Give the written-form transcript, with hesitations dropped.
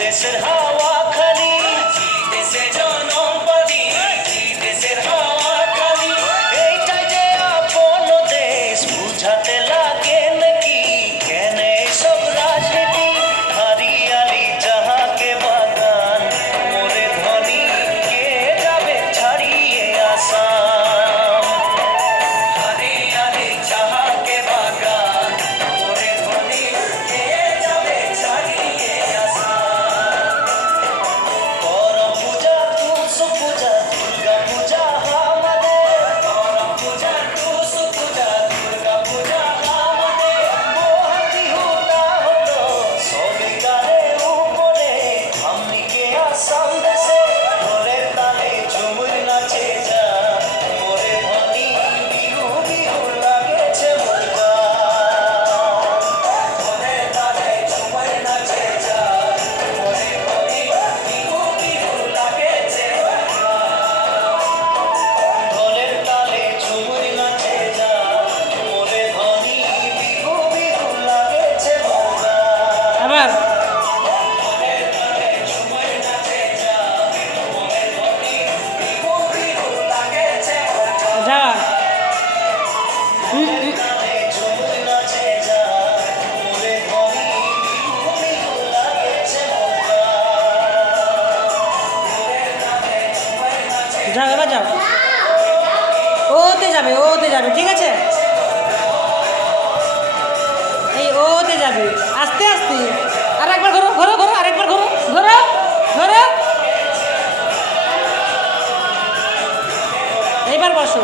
দেশের হাওয়া খালি দেশে জনম পালি দেশের হাওয়া খালি এইটাই যে আপন দেশ বুঝাতে লাগে নাকি কেন সব রাজনীতি হারিয়ালি যাহাকে বাগান মোরে ধনী কে যাবে ছাড়িয়ে আসাম হারিয়ালি যাহাকে বাগান মোরে ধনী কে যাবে ছাড়িয়ে আসাম যাও এবার যাও ওতে যাবে ঠিক আছে এই ওতে যাবে আস্তে আস্তে আর একবার ঘোরো ঘোরো ঘোরো আরেকবার ঘোরো ঘোরো ঘোরো এইবার বসো